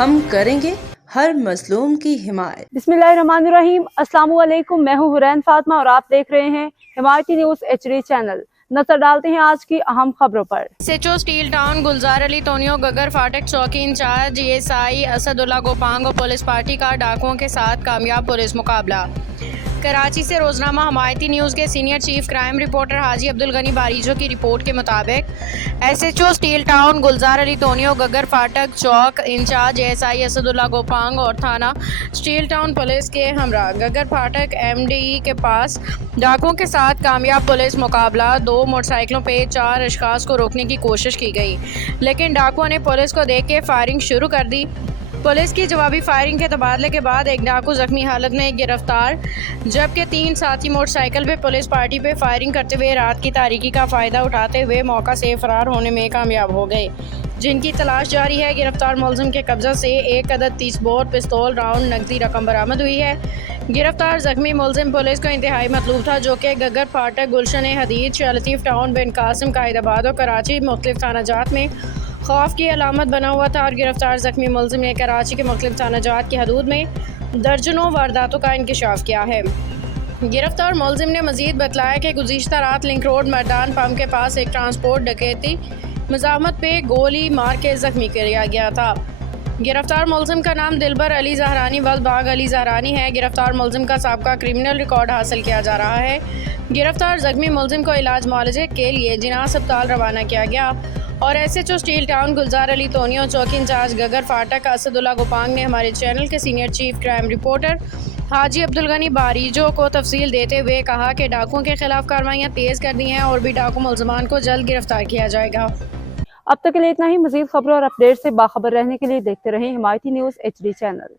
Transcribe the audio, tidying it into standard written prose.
ہم کریں گے ہر مظلوم کی حمایت۔ बिस्मिल्लाहिर्रहमानिर्रहीम। अस्सलाम वालेकुम। मैं हूँ हुरैन फातिमा और आप देख रहे हैं हिमायती न्यूज़ HD चैनल। नजर डालते हैं आज की अहम खबरों पर। SHO स्टील टाउन गुलजार अली तोनियो गगर फाटक चौकी इंचार्ज ESI असदुल्ला गोपांग और पुलिस पार्टी का डाकुओं के साथ कामयाब पुलिस मुकाबला। कराची से रोजनामा हमायती न्यूज़ के senior chief crime reporter Haji Abdul Ghani बारीजो की रिपोर्ट के मुताबिक SHO स्टील टाउन गुलजार अली तोनियो गगर फाटक चौक इंचार्ज ESI असदुल्ला गोपांग और थाना स्टील टाउन पुलिस के हमरा गगर फाटक MDE के पास डाकुओं के साथ कामयाब पुलिस मुकाबला। 2 मोटरसाइकिलों पे 4 अशखास को रोकने की कोशिश की गई, लेकिन डाकुओं ने पुलिस को देख के फायरिंग शुरू कर दी। पुलिस की जवाबी फायरिंग के तबादले के बाद एक डाकू जख्मी हालत में गिरफ्तार, जबकि 3 साथी मोटरसाइकिल पे पुलिस पार्टी पे फायरिंग करते हुए रात की तारीकी का फ़ायदा उठाते हुए मौका से फरार होने में कामयाब हो गए, जिनकी तलाश जारी है। गिरफ्तार मुलजिम के कब्जा से 1 अदद 30 बोर पिस्तौल राउंड नकदी रकम बरामद हुई है। गिरफ्तार जख्मी मुलजिम पुलिस को इंतहाई मतलूब था, जो कि गगर फाटक गुलशन हदीद शाह लतीफ़ टाउन बिन कासिम कायदाबाद और कराची मुख्तलिफ थाना जात में खौफ की अलामत बना हुआ था। और गिरफ्तार जख्मी मुलजिम ने कराची के मुख्तलिफ थाना जात की हदूद में दर्जनों वारदातों का इंकशाफ किया है। गिरफ्तार मुलजिम ने मजीद बतलाया कि गुज़िश्ता रात लिंक रोड मर्दान पम्प के पास एक ट्रांसपोर्ट डकैती मज़ाहमत पे गोली मार के जख्मी किया गया था। गिरफ्तार मुलजिम का नाम दिलबर अली ज़हरानी वल्द बाग अली ज़हरानी है। गिरफ्तार मुलजिम का साबका क्रिमिनल रिकॉर्ड हासिल किया जा रहा है। गिरफ्तार जख्मी मुलजिम को इलाज मुआलजे के लिए जिना अस्पताल रवाना किया गया। और SHO स्टील टाउन गुलजार अली तोनियो चौकी इंचार्ज गगर फाटक असदुल्ला गोपांग ने हमारे चैनल के senior chief crime reporter Haji Abdul Ghani बारीजो को तफसील देते हुए कहा कि डाकुओं के खिलाफ कार्रवाइयाँ तेज़ कर दी हैं और भी डाकू मुलजमान को जल्द गिरफ्तार किया जाएगा। अब तक के लिए इतना ही। मजीद खबरों और अपडेट से बाखबर रहने के लिए देखते रहें हिमायती न्यूज़ HD चैनल।